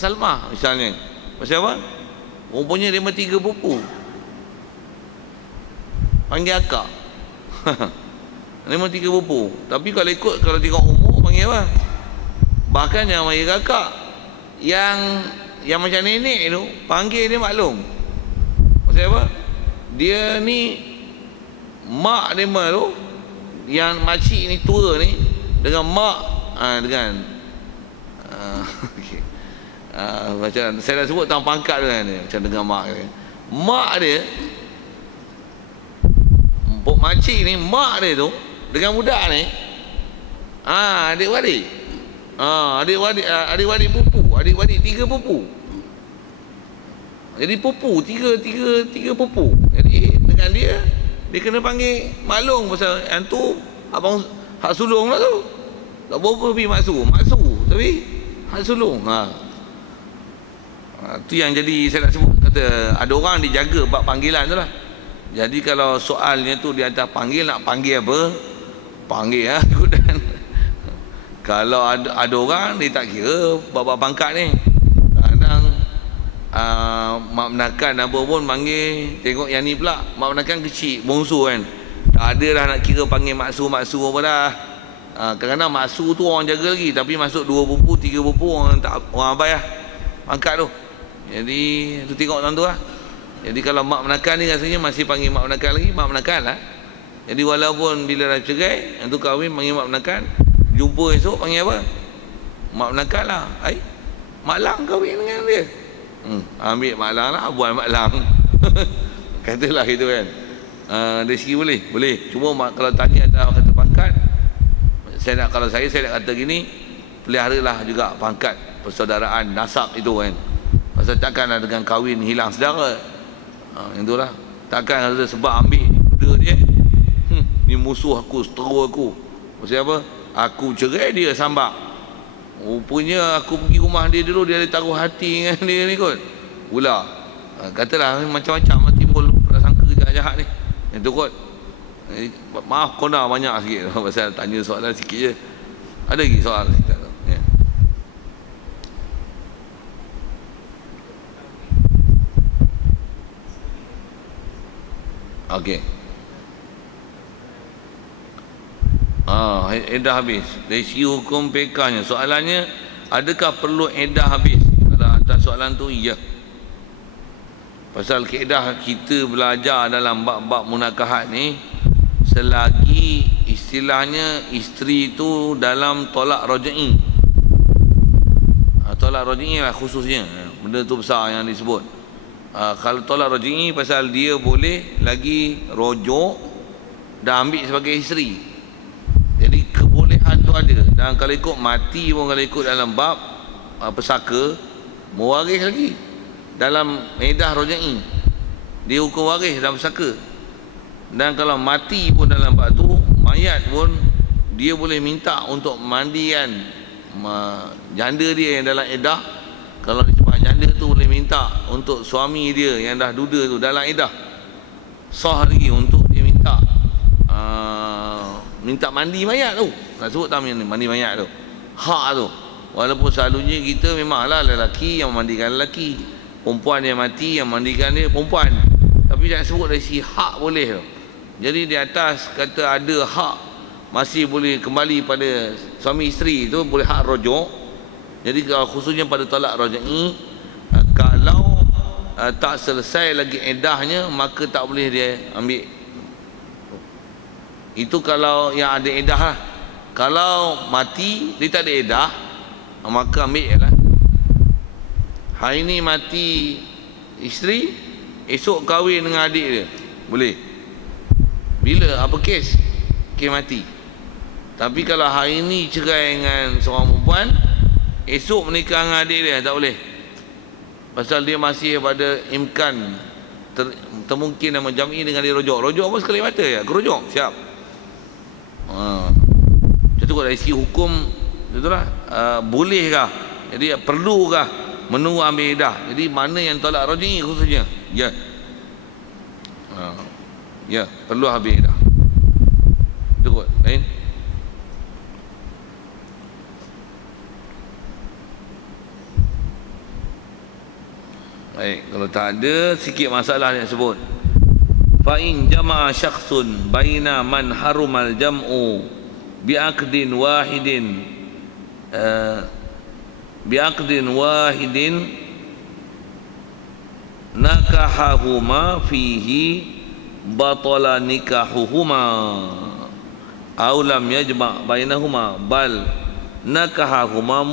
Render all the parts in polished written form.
Salmah misalnya. Pasal apa? Rupanya dia 3 pupu. Panggil akak. Dia 3 pupu. Tapi kalau ikut, kalau tengok umur panggil apa? Bahkan yang panggil kakak, yang macam nenek tu panggil dia maklum. Pasal apa? Dia ni mak dia tu, yang makcik ni tua ni dengan mak okay. Macam saya dah sebut tentang pangkat tu kan, macam dengan mak dia. Mak dia, makcik ni, mak dia tu dengan budak ni adik-beradik. Adik-beradik pupu, adik-beradik 3 pupu. Jadi pupu, tiga pupu. Jadi dengan dia kena panggil maklum pasal yang tu abang hak sulung lah tu. Tak apa pergi maksu, tapi hak sulung. Tu yang jadi saya nak sebut, kata ada orang dijaga bab panggilan tu lah. Jadi kalau soalnya tu dia atas panggil, nak panggil apa? Panggil ikutan. Kalau ada orang dia tak kira bab pangkat ni. Kadang mak menakan apa pun panggil, tengok yang ni pula mak menakan kecil, bongsu kan. Tak ada dah nak kira panggil maksu apa dah. Kadang-kadang maksu tu orang jaga lagi, tapi masuk 2 pupu, 3 pupu orang abai lah pangkat tu. Jadi tu tengok tuan tu lah. Jadi kalau mak menakan ni rasanya masih panggil mak menakan lagi, mak menakan lah. Jadi walaupun bila dah cerai, yang tu kahwin panggil mak menakan, jumpa esok panggil apa? Mak menakan lah. Mak lang kahwin dengan dia. Ambil mak lang lah, buat mak lang. Katalah gitu kan. Dari segi boleh. Cuma kalau tanya kata pangkat, kalau saya nak kata gini, peliharalah juga pangkat persaudaraan, nasab itu kan. Pasal takkanlah dengan kahwin hilang saudara. Yang itulah. Takkan ada sebab ambil benda dia, ni musuh aku, setera aku. Pasal apa? Aku cerai, dia sambak. Rupanya aku pergi rumah dia dulu, dia ada taruh hati dengan dia ni kot. Pula katalah macam-macam timbul prasangka jahat-jahat ni. Yang tu kot. Maaf kona banyak sikit pasal tanya soalan sikit je. Ada lagi soal kita tu? Ya. Okey. Edah habis. Dari segi hukum PK-nya, soalannya, adakah perlu edah habis? Kalau ada soalan tu, iya. Pasal kaedah kita belajar dalam bab-bab munakahat ni, selagi istilahnya isteri tu dalam tolak raj'i. Tolak raj'i lah khususnya, benda tu besar yang disebut. Kalau tolak raj'i pasal dia boleh lagi rojok dan ambil sebagai isteri. Jadi kebolehan tu ada. Dan kalau ikut mati pun, kalau ikut dalam bab pesaka, mewaris lagi dalam edah raj'i, dia hukum waris dalam pesaka. Dan kalau mati pun dalam bab tu, mayat pun dia boleh minta untuk mandikan janda dia yang dalam edah. Kalau disebut janda tu boleh minta untuk suami dia yang dah duda tu dalam edah, sah lagi untuk dia minta mandi mayat tu. Nak sebut tak mandi mayat tu, hak tu. Walaupun selalunya kita memanglah lelaki yang memandikan lelaki, perempuan yang mati yang mandikan dia perempuan, tapi jangan sebut dari si hak boleh tu. Jadi di atas kata ada hak masih boleh kembali pada suami isteri tu, boleh hak rojok. Jadi kalau khususnya pada talak raj'i, kalau tak selesai lagi edahnya, maka tak boleh dia ambil. Itu kalau yang ada edah lah. Kalau mati dia tak ada edah, maka ambil lah. Hari ni mati isteri, esok kahwin dengan adik dia, boleh. Bila? Apa kes? Kes mati. Tapi kalau hari ni cerai dengan seorang perempuan, esok menikah dengan adik dia, tak boleh. Pasal dia masih pada imkan termungkin dan menjam'i dengan dia rojok. Rojok apa sekali mata ya? Kerojok, siap. Macam tu dari segi hukum, itulah, bolehkah? Jadi perlukah menunggu ambil edah? Jadi mana yang tolak raj'i khususnya? Ya. Ya, perlu habis dah. Betul kot, lain. Baik, kalau tak ada sikit masalah yang sebut. Fa in jama'a syakhsun baina man harumal jam'u bi'aqdin wahidin nakahahuma fihi batala nikahuhuma aw lam yajma' bainahuma bal nakahahuma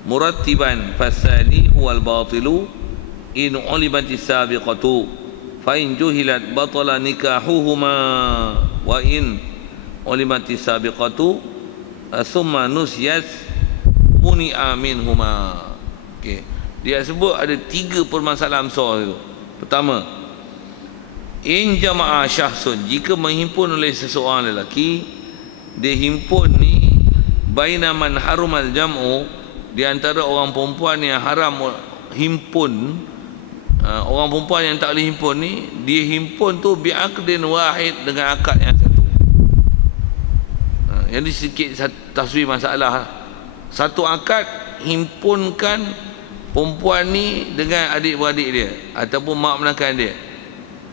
murattiban fasani huwal batilu in ulibati sabiqatu fa in juhilat batala nikahuhuma wa in ulimati sabiqatu thumma nusyat muni'a minhuma. Okey, dia sebut ada 3 permasalahan besar itu. Pertama, in jama'a syahsun, jika menghimpun oleh seseorang lelaki, dia himpun ni baina man harumal jam'u, di antara orang perempuan yang haram himpun, orang perempuan yang tak boleh himpun ni, dia himpun tu bi'aqdin wahid, dengan akad yang satu. Jadi sikit taswir masalah. Satu akad himpunkan perempuan ni dengan adik-beradik dia ataupun mak menakan dia.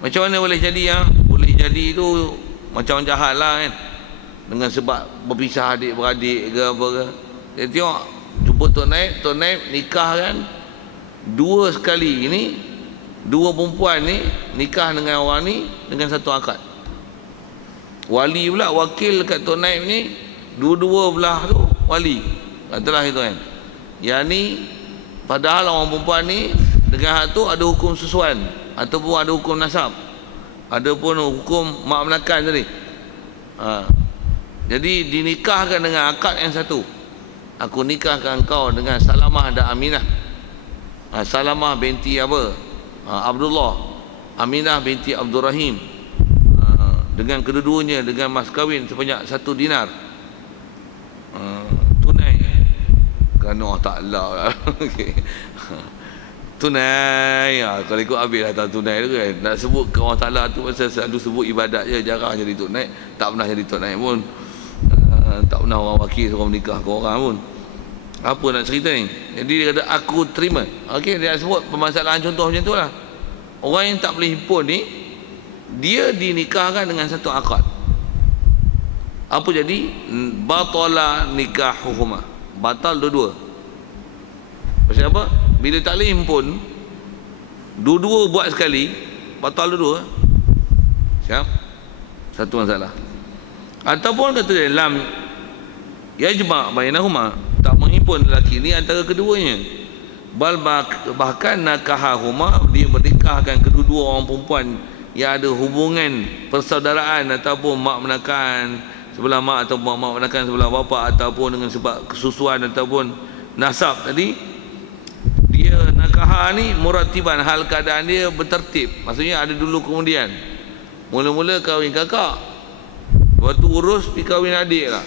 Macam mana boleh jadi ya? Boleh jadi tu macam jahat lah kan, dengan sebab berpisah adik-beradik ke apa ke. Dia tengok jumpa Tok Naib nikah kan 2 sekali ni, 2 perempuan ni nikah dengan orang ni dengan satu akad. Wali pula wakil kat Tok Naib ni, dua-dua belah tu wali. Katalah itu kan. Yang ni padahal orang perempuan ni dengan hak tu ada hukum susuan ataupun ada hukum nasab, ada pun hukum mak menakan tadi. Jadi dinikahkan dengan akad yang satu. Aku nikahkan kau dengan Salamah dan Aminah. Salamah binti apa? Abdullah. Aminah binti Abdul Rahim. Dengan kedua-duanya dengan mas kahwin sebanyak 1 dinar. Tunai. Kerana Allah Ta'ala. Okay. Tunai. Kalau ikut habis lah tak tunai tu kan. Nak sebut ke Allah Ta'ala tu pasal selalu sebut ibadat je, jarang jadi tunai. Tak pernah jadi tunai pun. Tak pernah orang wakil orang menikah ke orang pun. Apa nak cerita ni? Jadi dia kata aku terima. Okey, dia sebut permasalahan contoh macam tu lah. Orang yang tak boleh himpun ni, dia dinikahkan dengan satu akad. Apa jadi? Batala nikahuhuma, batal dua-dua. Pasal apa? Bila tak boleh himpun, dua-dua buat sekali, batal dua-dua. Siap? Satu masalah. Ataupun kata dia lam yajma' bainahuma, tak menghimpun lelaki ni antara keduanya. Bahkan nakahahuma, dia menikahkan kedua-dua orang perempuan yang ada hubungan persaudaraan ataupun mak menakan sebelah mak ataupun mak menakan sebelah bapa ataupun dengan sebab kesusuan ataupun nasab tadi. Dia nakah ni murattiban, hal keadaan dia bertertib, maksudnya ada dulu kemudian. Mula-mula kahwin kakak, lepas tu urus pergi kahwin adik lah.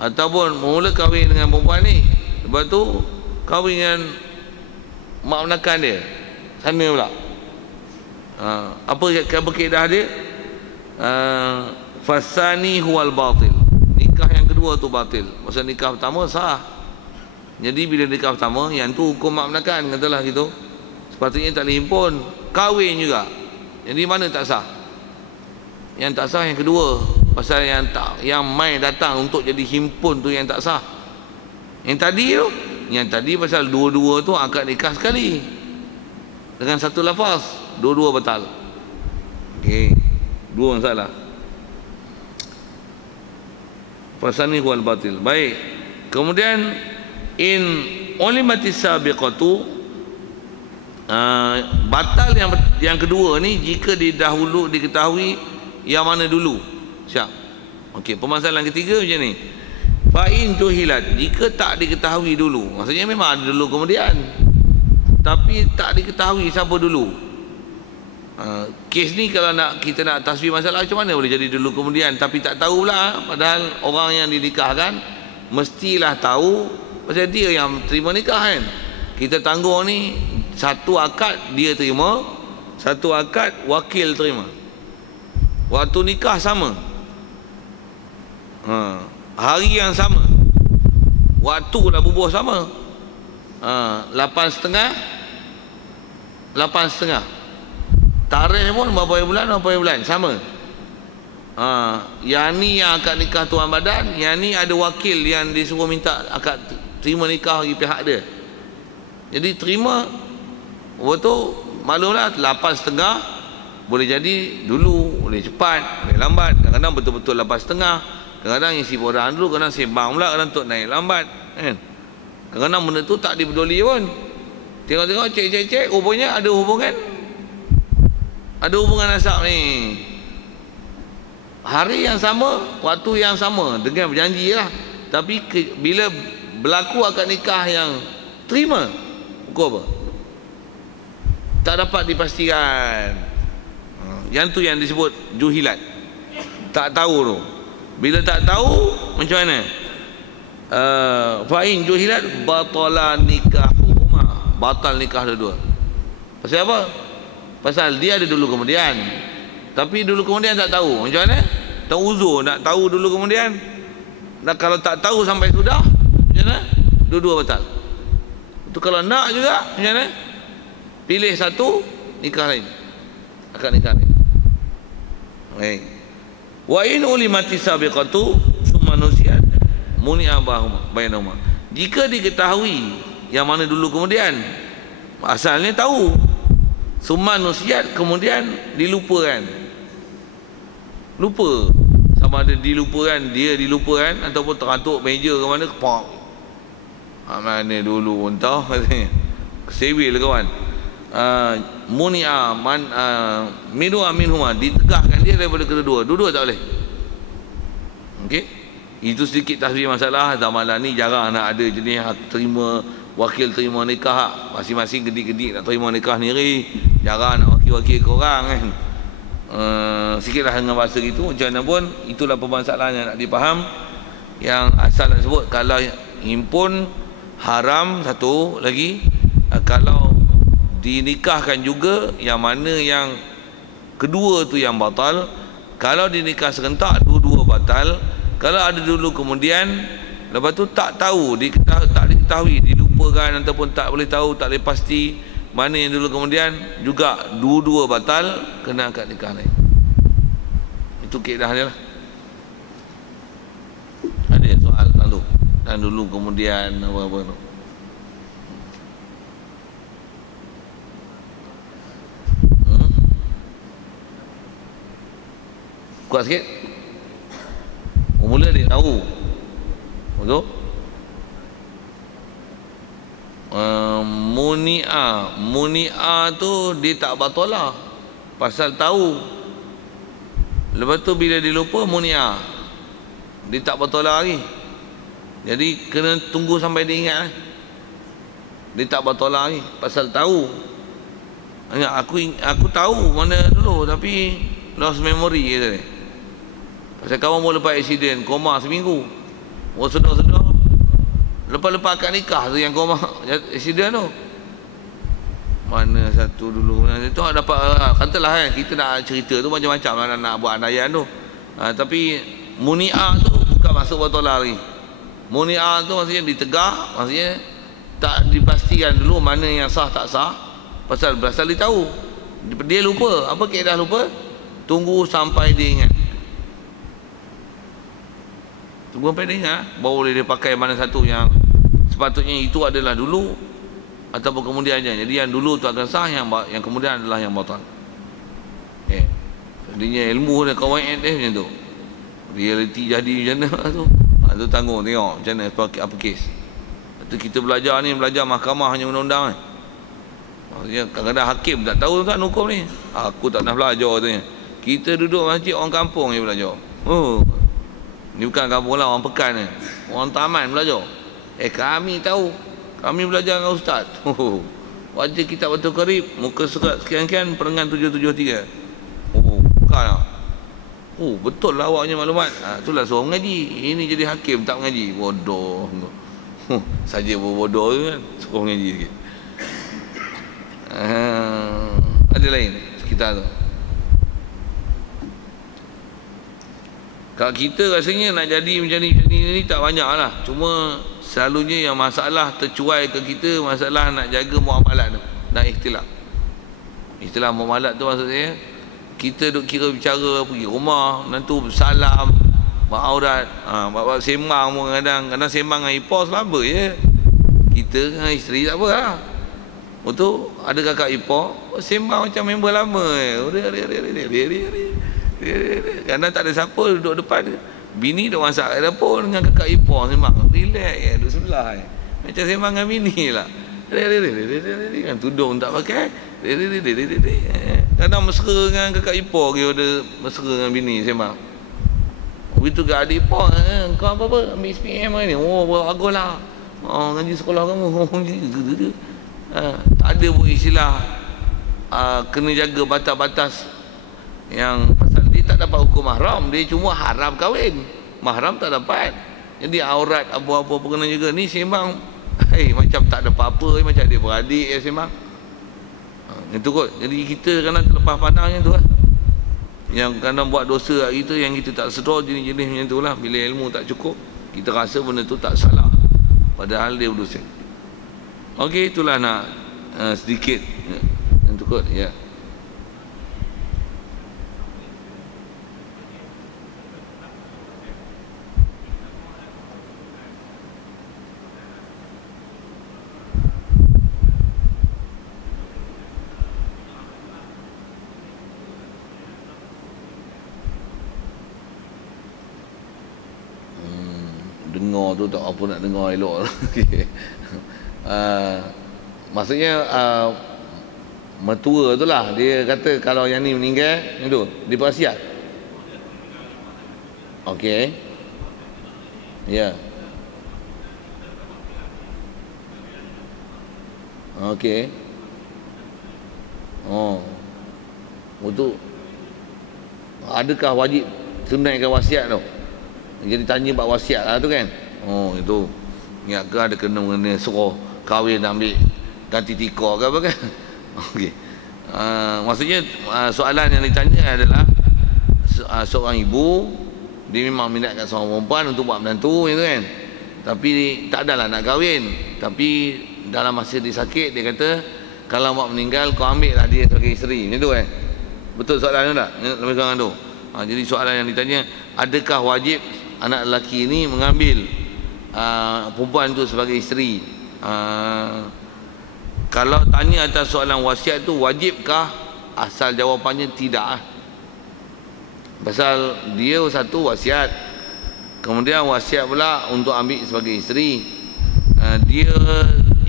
Ataupun mula kahwin dengan perempuan ni, lepas tu kahwin dengan mak menakan dia sana pula. Apa kaedah dia? Fasani huwal batil, nikah yang kedua tu batil. Masa nikah pertama sah. Jadi bila nikah pertama, yang tu hukum mak menakan, katalah gitu, sepatutnya tak boleh himpun. Kahwin juga, jadi mana tak sah? Yang tak sah yang kedua. Pasal yang mai datang untuk jadi himpun tu yang tak sah. Yang tadi pasal dua-dua tu akad nikah sekali dengan satu lafaz, dua-dua batal. Okey, dua masalah. Fasani huwal batil. Baik. Kemudian in ulimati sabiqatu, batal yang kedua ni jika didahulu diketahui yang mana dulu. Siap. Okey, permasalahan ketiga macam ni. Fa in juhilat, jika tak diketahui dulu, maksudnya memang ada dulu kemudian, tapi tak diketahui siapa dulu. Kes ni kalau kita nak tasbih masalah, macam mana boleh jadi dulu kemudian tapi tak tahu pula, padahal orang yang dinikahkan mestilah tahu, pasal dia yang terima nikah kan. Kita tanggung ni satu akad dia terima, satu akad wakil terima. Waktu nikah sama, hari yang sama, waktu dah bubuh sama. 8,5. 8,5. Tarikh pun berapa bulan sama. Yang ni yang akad nikah tuan badan, yang ni ada wakil yang disuruh minta akad terima nikah bagi pihak dia. Jadi terima betul, maklumlah 8,5 boleh jadi dulu, boleh cepat, boleh lambat. Kadang-kadang betul-betul 8,5. Kadang-kadang isi borang dulu, kadang sembang pula, kadang untuk naik lambat kan. Kadang-kadang benda tu tak dipeduli pun. Tengok-tengok, cek-cek, rupanya ada hubungan nasab ni. Hari yang sama, waktu yang sama, dengan berjanji lah. Tapi bila berlaku akad nikah yang terima, pukul apa? Tak dapat dipastikan. Yang tu yang disebut juhilat. Tak tahu tu. Bila tak tahu, macam mana? Fa'in juhilat batala nikahuhuma. Batal nikah dua-dua. Pasal apa? Pasal dia ada dulu kemudian, tapi dulu kemudian tak tahu. Macam mana? Tak uzur nak tahu dulu kemudian. Dan kalau tak tahu sampai sudah, macam mana? Dua-dua batal. Itu kalau nak juga, macam mana? Pilih satu, nikah lain. Akad nikah lain. Baik. Wa in ulimati sabiqatu summa nusiat muni'a bainahuma. Jika diketahui yang mana dulu kemudian, asalnya tahu, summa nusiat kemudian dilupakan. Lupa. Sama ada dilupakan, dia dilupakan ataupun teratuk meja ke mana, kepak. Mana dulu entah katanya. Kesewil kawan. Muni'a minhu minhuma, ditegahkan dia daripada kedua-dua. Dua-dua tak boleh. Okey. Itu sedikit tasbih masalah. Zamanan ni jarang nak ada jenis terima, wakil terima nikah. Masing-masing gedik-gedik nak terima nikah sendiri. Jarang nak wakil-wakil korang kan. Sikitlah dengan bahasa gitu. Macam mana pun, itulah permasalahan yang nak dipaham. Yang asal nak sebut, kalau himpun haram, satu lagi, kalau dinikahkan juga, yang mana yang kedua tu yang batal. Kalau dinikah serentak, dua-dua batal. Kalau ada dulu kemudian, lepas tu tak tahu, tak diketahui, dilupakan ataupun tak boleh tahu, tak boleh pasti mana yang dulu kemudian, juga dua-dua batal, kena akad nikah lain. Itu kaedah dia lah. Ada soal tentang tu, dan dulu kemudian apa-apa tu. Kuat sikit. Mula dia tahu. Betul? Muni'a tu dia tak batalah pasal tahu. Lepas tu bila dia lupa, muni'a dia tak batalah lagi. Jadi kena tunggu sampai dia ingat. Dia tak batalah lagi pasal tahu. Aku tahu mana dulu tapi lost memory kata dia. Pasal kawan boleh lepas accident, koma seminggu. Oh sedar-sedar. Lepas-lepas akad nikah tu yang koma accident tu. Mana satu dulu, mana tu dapat, katalah kan, kita nak cerita tu macam-macam lah nak buat andaian tu. Tapi muni'ah tu bukan masuk batalah lagi. Muni'ah tu maksudnya ditegah, maksudnya tak dipastikan dulu mana yang sah tak sah. Pasal dia tahu. Dia lupa. Apa kaedah lupa? Tunggu sampai dia ingat. Tunggu sampai dia ingat, baru boleh dia pakai mana satu yang sepatutnya itu adalah dulu ataupun kemudiannya. Jadi yang dulu tu akan sah, yang kemudian adalah yang batal. Jadinya ilmu dia kawan macam tu. Realiti jadi macam mana tu. Tu tanggung tengok macam mana apa kes. Itu kita belajar mahkamah hanya undang-undang kan. Maksudnya kadang-kadang hakim tak tahu tuan hukum ni. Aku tak pernah belajar katanya. Kita duduk masjid orang kampung je belajar. Ni bukan kampung lah, orang pekan ni. Orang taman belajar. Kami tahu. Kami belajar dengan ustaz. Wajah kitab Fathul Qarib, muka surat sekian-sekian, perengan 773. Bukan lah. Betul lah awaknya maklumat. Itulah suruh mengaji. Ini jadi hakim tak mengaji. Bodoh. Saja bodoh tu kan. Suruh mengaji sikit. Ada lain sekitar tu. Kalau kita rasanya nak jadi macam ni tak banyak lah. Cuma selalunya yang masalah tercuai ke kita masalah nak jaga muamalat tu dan ikhtilaf. Istilah muamalat tu maksudnya kita duk kira bicara pergi rumah nanti salam aurat, bab sembang pun kadang sembang dengan ipar selamba je. Kita dengan isteri tak apa lah. Betul, ada kakak ipar sembang macam member lama kadang tak ada siapa duduk depan. Bini duk masak kat dapur dengan kakak ipar sembang. Relax duduk sebelah macam sembang dengan bini lah. Kan tudung tak pakai. Kadang mesra dengan kakak ipar dia ada mesra dengan bini sembang. Begitu ke adik ipar, kau apa-apa ambil SPM ni. Oh baguslah. Ngaji sekolah kamu. Tak ada pun istilah kena jaga batas-batas yang pasal dia tak dapat hukum mahram, dia cuma haram kahwin. Mahram tak dapat. Jadi aurat apa-apa pun kena jaga. Ni sembang macam tak ada apa-apa, macam adik-beradik sembang. Itu kot. Jadi kita kadang terlepas pandangnya tu lah. Yang kadang buat dosa kita yang kita tak sedar jenis-jenis macam tu lah. Bila ilmu tak cukup, kita rasa benda tu tak salah, padahal dia berdosa. Okey, itulah nak sedikit yang tu kot ya. Dengar tu tak apa nak dengar elok. Maksudnya mertua tu lah, dia kata kalau yang ni meninggal itu dia berwasiat. Okey. Ya. Okey. Oh. Betul. Adakah wajib tunaikan wasiat tu? Jadi tanya bab wasiat lah tu kan. Oh itu. Ingat ke ada kena suruh kahwin ambil ganti tikar ke apa kan. Okey. Maksudnya soalan yang ditanya adalah seorang ibu dia memang minatkan seorang perempuan untuk buat menantu gitu kan. Tapi tak adalah nak kahwin. Tapi dalam masa dia sakit dia kata kalau mak meninggal kau ambil lah dia sebagai isteri. Macam tu kan. Betul soalan tu tak? Lebih kurang tu. Jadi soalan yang ditanya, adakah wajib anak lelaki ini mengambil perempuan tu sebagai isteri? Kalau tanya atas soalan wasiat tu wajibkah, asal jawapannya tidak. Pasal dia satu wasiat, kemudian wasiat pula untuk ambil sebagai isteri. Dia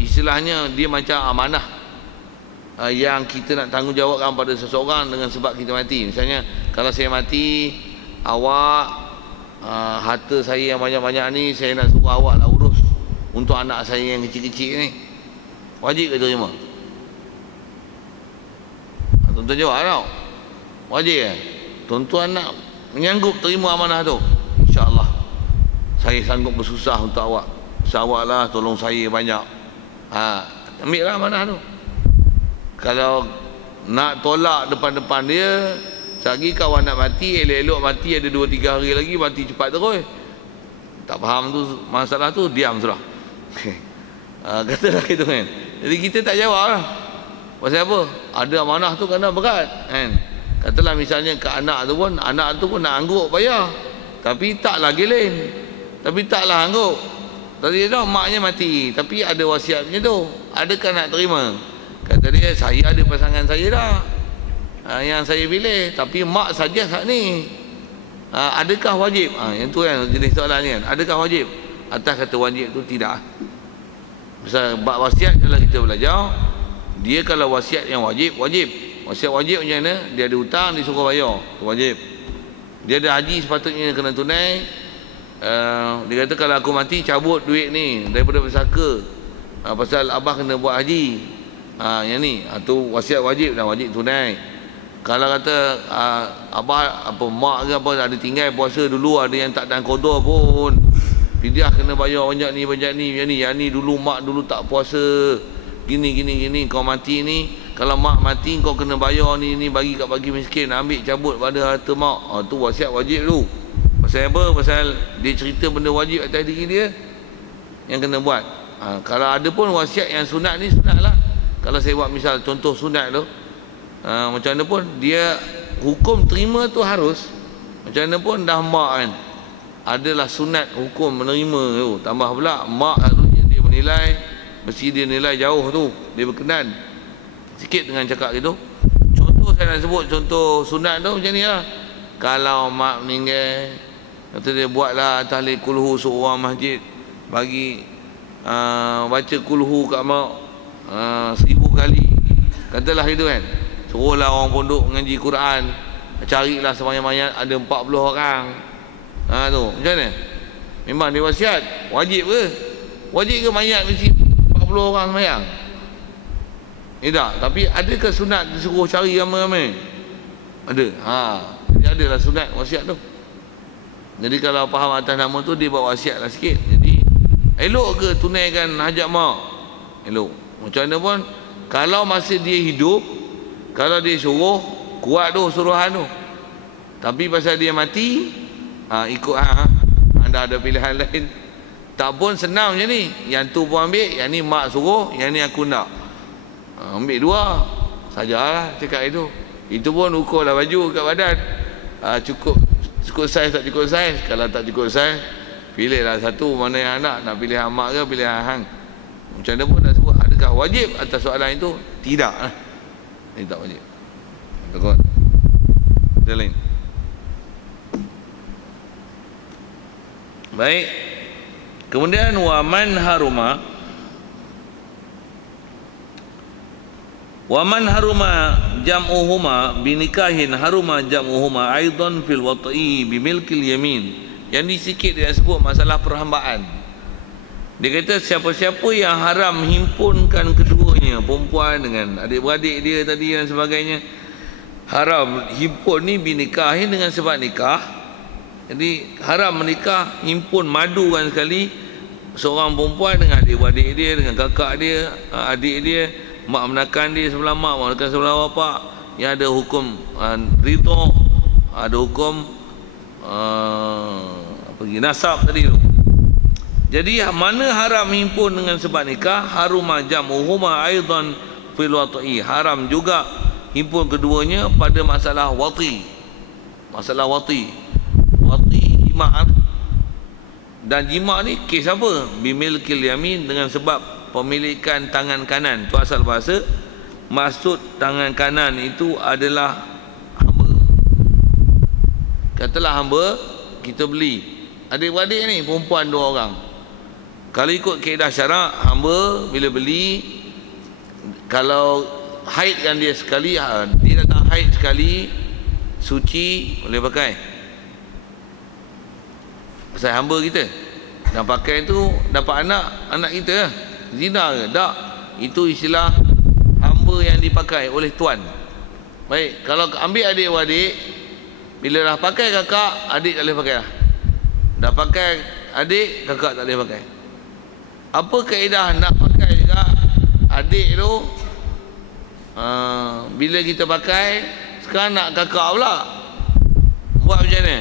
istilahnya dia macam amanah yang kita nak tanggungjawabkan pada seseorang dengan sebab kita mati. Misalnya kalau saya mati, awak harta saya yang banyak-banyak ni saya nak suruh awak lah urus untuk anak saya yang kecil-kecil ni. Wajib ke terima? Tuan-tuan jawab tau. Wajib ke? Tuan-tuan nak menyanggup terima amanah tu? InsyaAllah saya sanggup bersusah untuk awak. Awak lah tolong saya banyak. Ambil lah amanah tu. Kalau nak tolak depan-depan dia, selagi kawan nak mati, elok-elok mati ada 2-3 hari lagi, mati cepat terus. Tak faham tu masalah tu, diam sudah. Katalah gitu kan. Jadi kita tak jawab lah. Pasal apa? Ada amanah tu kerana berat kan. Katalah misalnya ke anak tu pun nak angguk payah. Tapi taklah gelin. Tapi taklah angguk. Tadi dah maknya mati, tapi ada wasiatnya tu. Adakah nak terima? Kata dia, saya ada pasangan saya dah. Yang saya pilih, tapi mak saja saat ni. Adakah wajib? Yang tu kan jenis soalan ni kan. Adakah wajib? Atas kata wajib tu tidak. Pasal bab wasiat kalau kita belajar, dia kalau wasiat yang wajib, wajib. Wasiat wajib macam mana? Dia ada hutang, dia suruh bayar, tu wajib. Dia ada haji sepatutnya kena tunai. Dia kata kalau aku mati cabut duit ni daripada pesaka. Pasal abah kena buat haji. Yang ni, tu wasiat wajib dan wajib tunai. Kalau kata abah apa mak ke apa ada tinggal puasa dulu, ada yang tak dan qada pun, fidyah kena bayar banyak ni yang ni dulu mak dulu tak puasa gini kau mati ni, kalau mak mati kau kena bayar ni bagi kat bagi miskin, ambil cabut pada harta mak. Tu wasiat wajib tu. Pasal apa? Pasal dia cerita benda wajib atas diri dia. yang kena buat. Kalau ada pun wasiat yang sunat ni, sunat lah. Kalau saya buat misal contoh sunat tu, macam mana pun dia hukum terima tu harus, macam mana pun dah mak kan, adalah sunat hukum menerima tu. Tambah pula mak selalunya dia menilai, mesti dia nilai jauh tu, dia berkenan sikit dengan cakap gitu. Contoh saya nak sebut contoh sunat tu macam ni lah. Kalau mak meninggal, kata dia buatlah tahlil kulhu seorang masjid, bagi baca kulhu kat mak 1000 kali, katalah itu kan. Suruhlah orang pondok mengaji Quran, carilah semayang-mayang ada 40 orang. Tu macam mana? Memang dia wasiat, wajib ke? Wajib ke mayat mesti 40 orang semayang? Tak, tapi adakah sunat disuruh cari ramai-ramai? Ada. Jadi adalah sunat wasiat tu. Jadi kalau faham atas nama tu, dia buat wasiat lah sikit. Jadi elok ke tunaikan hajat mak? Elok. Macam mana pun, kalau masa dia hidup, kalau dia suruh, kuat tu suruhan tu. Tapi pasal dia mati, ikut anda ada pilihan lain. Tak pun senang macam ni. Yang tu pun ambil, yang ni mak suruh, yang ni aku nak. Ambil dua sajalah cakap itu. Itu pun ukurlah baju kat badan. Cukup saiz tak cukup saiz. Kalau tak cukup saiz, pilihlah satu mana yang nak pilih mak ke pilih hang. Macam mana pun nak sebut, adakah wajib atas soalan itu? Tidak lah. Ini tak wajib. Takut. Ada lain. Baik. Kemudian waman haruma jam'uhuma binikahin haruma jam'uhuma aidan fil wat'i bimilkil yamin. Yang ni sikit dia sebut masalah perhambaan. Dia kata siapa-siapa yang haram himpunkan keduanya, perempuan dengan adik-beradik dia tadi dan sebagainya, haram himpun ni binikahin dengan sebab nikah. Jadi haram menikah, himpun madukan sekali seorang perempuan dengan adik-beradik dia, dengan kakak dia, adik dia, mak menakan dia sebelah mak, mak menakan sebelah bapak, yang ada hukum ridha, ada hukum nasab tadi tu. Jadi mana haram himpun dengan sebab nikah, haruma jam'uhuma aidan fil wat'i, haram juga himpun keduanya pada masalah wati. Masalah wati jima'. Dan jima' ni kes apa? Bimilkil yamin, dengan sebab pemilikan tangan kanan. Tu asal bahasa. Maksud tangan kanan itu adalah hamba. Katalah hamba kita beli, adik-beradik ni perempuan 2 orang. Kalau ikut kaedah syarak, hamba bila beli, kalau haidkan dia sekali, dia datang haid sekali, suci, boleh pakai. Pasal hamba kita, dan pakai tu dapat anak kita, zina ke? Tak. Itu istilah hamba yang dipakai oleh tuan. Baik, kalau ambil adik-beradik, bila dah pakai kakak, adik tak boleh pakai lah. Dah pakai adik, kakak tak boleh pakai. Apa kaedah nak pakai juga adik tu? Bila kita pakai, sekarang nak kakak pula, buat macam mana?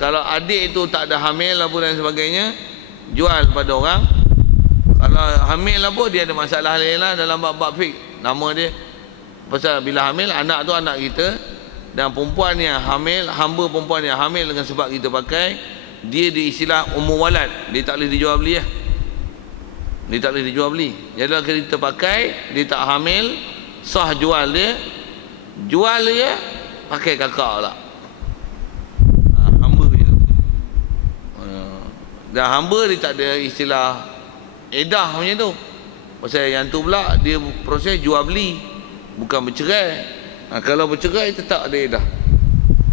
Kalau adik tu tak ada hamil apa dan sebagainya, jual pada orang. Kalau hamil apa, dia ada masalah lain lah dalam bab-bab fiqh. Nama dia, pasal bila hamil, anak tu anak kita, dan perempuan yang hamil, hamba perempuan yang hamil dengan sebab kita pakai, dia diistilah ummu walad, dia tak boleh dijual beli lah. Dia tak boleh dijual beli. Jadi kalau kita pakai, dia tak hamil, sah jual dia. Jual dia, pakai kakak lah. Hamba macam tu. Dan hamba dia tak ada istilah edah macam tu. Pasal yang tu pula, dia proses jual beli, bukan bercerai. Kalau bercerai, tetap ada edah.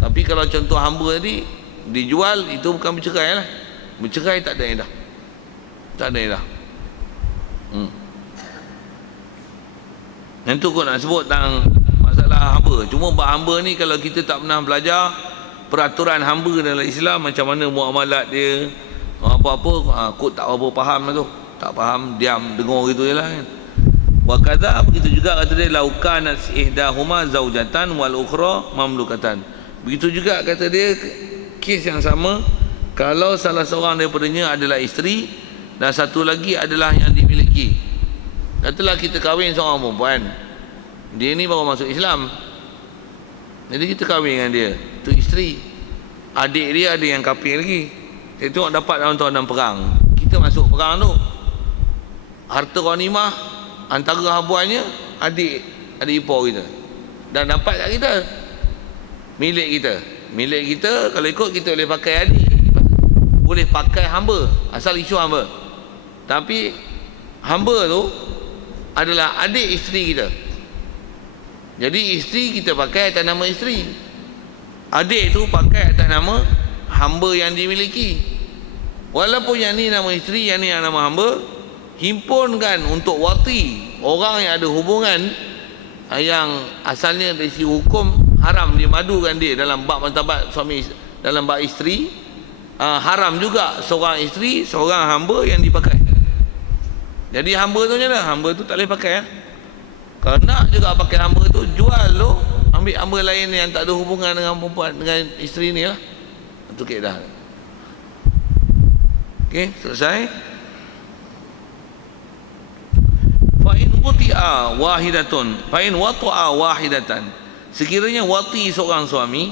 Tapi kalau contoh hamba tadi, dijual, itu bukan bercerai lah. Bercerai tak ada edah. Tak ada edah. Yang tu kau nak sebut tentang masalah hamba. Cuma bab hamba ni, kalau kita tak pernah belajar peraturan hamba dalam Islam, macam mana muamalat dia, apa-apa, kot tak apa faham lah tu. Tak faham, diam, dengar gitu je lah kan. Wa kadza, begitu juga kata dia, laukanat ihdahuma zaujatan wal ukhra mamlukatan. Begitu juga kata dia, kes yang sama, kalau salah seorang daripadanya adalah isteri dan satu lagi adalah yang dimiliki. Katalah kita kahwin seorang perempuan, dia ni baru masuk Islam, jadi kita kahwin dengan dia, tu isteri. Adik dia ada yang kafir lagi, saya tengok dapat dalam tawanan perang, kita masuk perang tu, harta ghanimah antara habuannya adik ipar kita, dan dapat kat kita, milik kita. Kalau ikut kita boleh pakai adik, boleh pakai hamba, asal isu hamba. Tapi hamba tu adalah adik isteri kita, jadi isteri kita pakai atas nama isteri, adik tu pakai atas nama hamba yang dimiliki. Walaupun yang ni nama isteri, yang ni yang nama hamba, himpunkan untuk wati, orang yang ada hubungan yang asalnya dari segi hukum haram dia madukan dia dalam bab martabat suami, dalam bab isteri, haram juga seorang isteri, seorang hamba yang dipakai. Jadi hamba tu macam mana? Hamba tu tak boleh pakai ya? Kalau nak juga pakai hamba tu, jual tu, ambil hamba lain yang tak ada hubungan dengan perempuan, dengan isteri ni lah. Itu kaedah. Okey, selesai. Fa'in wuti'a wahidatun, fa'in watu'a wahidatan, sekiranya wati seorang suami,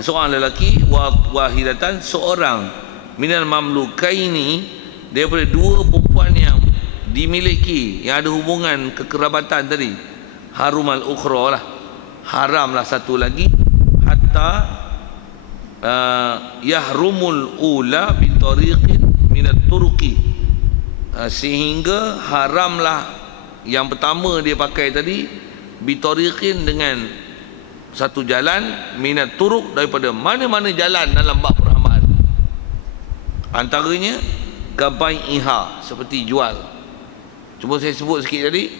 seorang lelaki, wahidatan seorang, minal mamlukaini, daripada dua perempuan yang dimiliki, yang ada hubungan kekerabatan tadi, harumal ukhra lah, haramlah satu lagi, hatta yahrumul ula bitariqin minat turuqi, sehingga haramlah yang pertama dia pakai tadi, bitariqin, dengan satu jalan, minat turuk, daripada mana-mana jalan dalam bab perhambaan. Antaranya kabai'iha, seperti jual. Cuma saya sebut sikit tadi,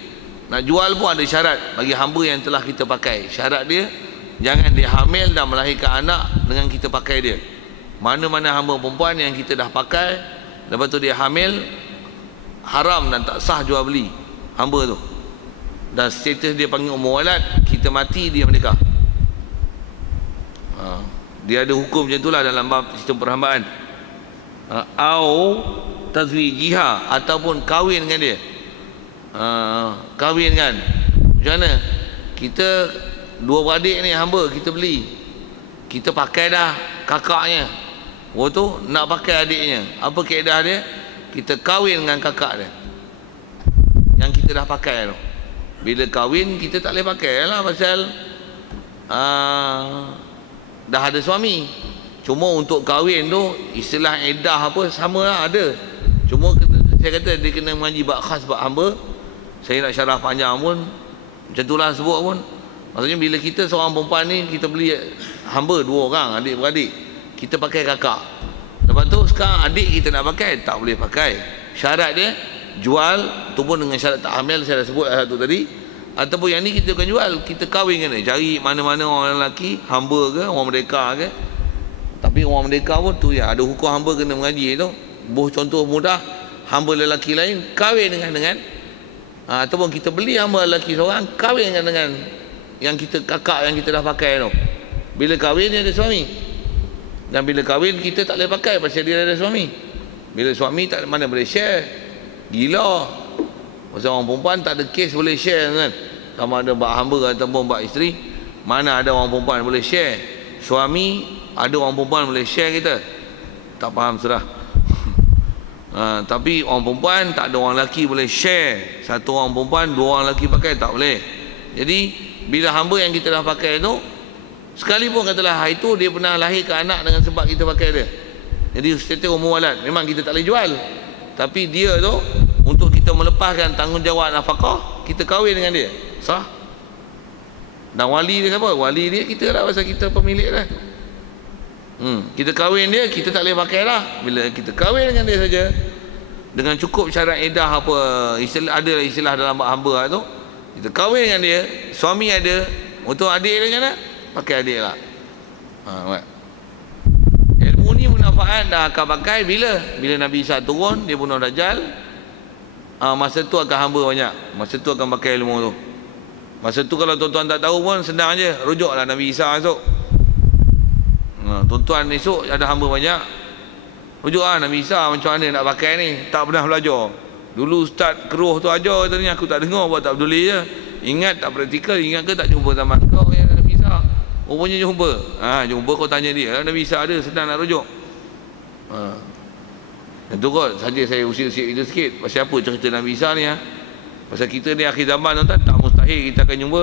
nak jual pun ada syarat bagi hamba yang telah kita pakai. Syarat dia, jangan dia hamil dan melahirkan anak dengan kita pakai dia. Mana-mana hamba perempuan yang kita dah pakai, lepas tu dia hamil, haram dan tak sah jual beli hamba tu. Dan status dia panggil umur walad, kita mati dia menikah. Dia ada hukum macam itulah dalam bab sistem perhambaan. Au tazwijiha, ataupun kahwin dengan dia. Kahwin kan, macam mana? Kita dua beradik ni hamba, kita beli, kita pakai dah kakaknya, waktu tu nak pakai adiknya. Apa kaedah dia? Kita kahwin dengan kakak dia yang kita dah pakai tu. Bila kahwin kita tak boleh pakai lah, pasal dah ada suami. Cuma untuk kahwin tu istilah edah apa sama lah ada. Cuma saya kata dia kena mengaji bab khas bab hamba. Saya nak syarah panjang pun macam itulah sebut pun. Maksudnya bila kita seorang perempuan ni, kita beli hamba dua orang, adik-beradik, kita pakai kakak. Lepas tu sekarang adik kita nak pakai, tak boleh pakai. Syarat dia jual tu pun dengan syarat tak hamil, saya dah sebut satu tadi. Ataupun yang ni kita bukan jual, kita kahwin dengan dia. Cari mana-mana orang lelaki, hamba ke, orang merdeka ke. Tapi orang merdeka pun tu ya, ada hukum hamba kena mengaji tu. Buh contoh mudah, hamba lelaki lain kahwin dengan ataupun kita beli hamba lelaki seorang, kahwin dengan yang kita kakak yang kita dah pakai tu. Bila kahwin dia ada suami, dan bila kahwin kita tak boleh pakai pasal dia ada suami. Bila suami tak mana boleh share, gila. Pasal orang perempuan tak ada kes boleh share kan, sama ada bak hamba ataupun bak isteri. Mana ada orang perempuan boleh share. Suami ada orang perempuan boleh share kita, tak faham sudah. Tapi orang perempuan tak ada orang lelaki boleh share. Satu orang perempuan, dua orang lelaki pakai tak boleh. Jadi bila hamba yang kita dah pakai tu, sekalipun katalah hari tu dia pernah lahirkan anak dengan sebab kita pakai dia, jadi status umur walad, memang kita tak boleh jual. Tapi dia tu untuk kita melepaskan tanggungjawab nafkah, kita kahwin dengan dia, sah. Dan wali dia siapa? Wali dia kita lah, pasal kita pemilik dah. Kita kahwin dia, kita tak boleh pakai lah. Bila kita kahwin dengan dia saja, dengan cukup syarat edah apa, istilah, ada istilah dalam hamba tu, kita kahwin dengan dia, suami ada, untuk adik dia macam mana? Pakai adik lah. Ilmu ni manfaat dah akan pakai bila Nabi Isa turun, dia bunuh Dajjal. Masa tu akan hamba banyak, masa tu akan pakai ilmu tu. Masa tu kalau tuan-tuan tak tahu pun senang je, rujuklah Nabi Isa esok. Tuan-tuan esok ada hamba banyak, Rujuk Nabi Isa macam mana nak pakai ni, tak pernah belajar. Dulu ustaz keruh tu ajar tadi, aku tak dengar, buat tak peduli je. Ingat tak praktikal, ingat ke tak jumpa zaman kau yang Nabi Isa? Rupanya jumpa. Jumpa kau tanya dia, Nabi Isa ada, senang nak rujuk. Itu kot saja saya usir-usir itu sikit. Pasal apa cerita Nabi Isa ni Pasal kita ni akhir zaman tuan-tuan, tak mustahil kita akan jumpa.